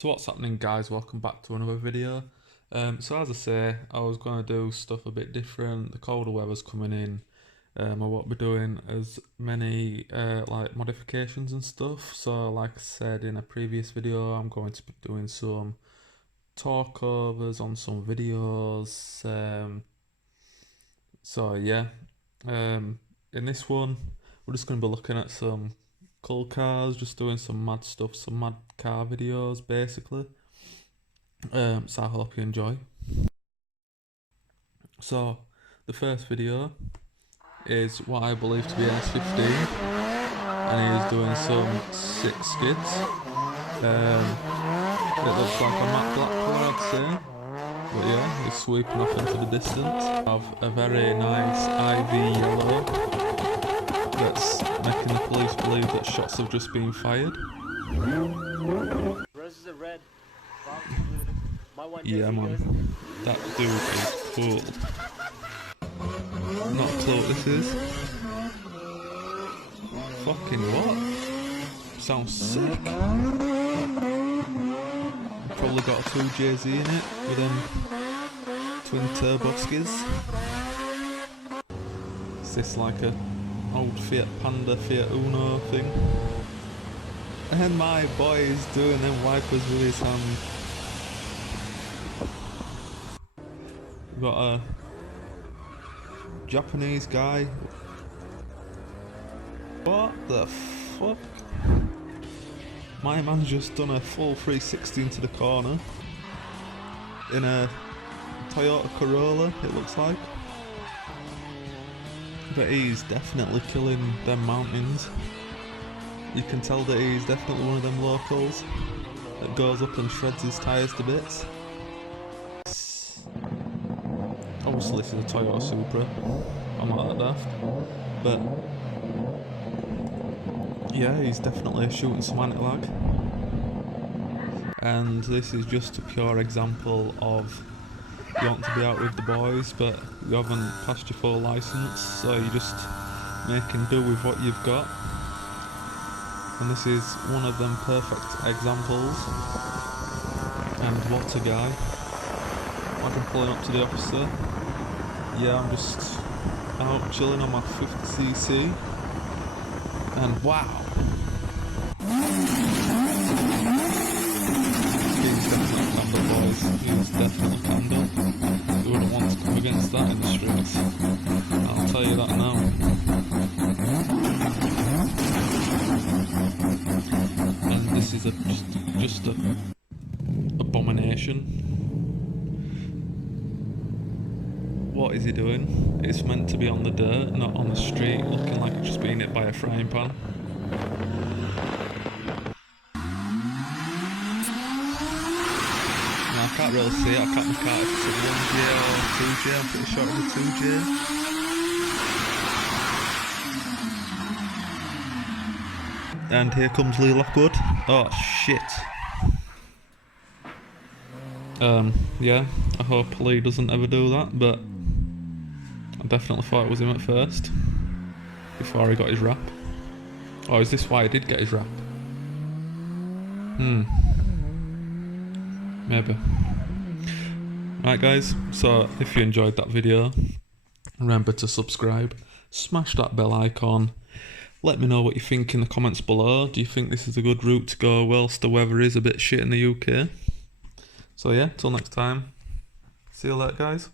So what's happening, guys? Welcome back to another video. So as I say, I was going to do stuff a bit different. The colder weather's coming in. I won't be doing as many like modifications and stuff. So like I said in a previous video, I'm going to be doing some talkovers on some videos. So yeah, in this one, we're just going to be looking at some cool cars, just doing some mad stuff, some mad car videos basically. So I hope you enjoy. So the first video is what I believe to be S15, and he is doing some sick skids. It looks like a matte black colour, I'd say, but yeah, he's sweeping off into the distance. I have a very nice IV yellow that's making the police believe that shots have just been fired. Roses are red. Yeah, man, that dude is cool. Not a clue what this is. Fucking what? Sounds sick. Probably got a 2JZ in it with them twin turbo skids. Is this like a old Fiat Panda, Fiat Uno thing? And my boy is doing them wipers with his hand. We've got a Japanese guy. What the fuck? My man's just done a full 360 into the corner in a Toyota Corolla, it looks like. But he's definitely killing them mountains. You can tell that he's definitely one of them locals that goes up and shreds his tyres to bits. Obviously this is a Toyota Supra, I'm not that daft, but yeah, he's definitely shooting some anti-lag. And this is just a pure example of you want to be out with the boys but you haven't passed your full licence, so you're just making do with what you've got. And this is one of them perfect examples. And what a guy. Imagine pulling up to the officer. Yeah, I'm just out chilling on my 50cc. And wow! He's definitely candle, boys. He's definitely candle. You wouldn't want to come against that in the streets. I'll tell you that now. And this is just a abomination. What is he doing? It's meant to be on the dirt, not on the street, looking like it's just being hit by a frying pan. No, I can't really see it. I can't make out if it's a 1J or 2J. I'm pretty sure it's a 2J. And here comes Lee Lockwood. Oh shit. Yeah, I hope Lee doesn't ever do that, but I definitely thought it was him at first, before he got his rap. Oh, is this why he did get his rap? Maybe. Right guys, so if you enjoyed that video, remember to subscribe, smash that bell icon, let me know what you think in the comments below. Do you think this is a good route to go whilst the weather is a bit shit in the UK? So yeah, till next time, see you later guys.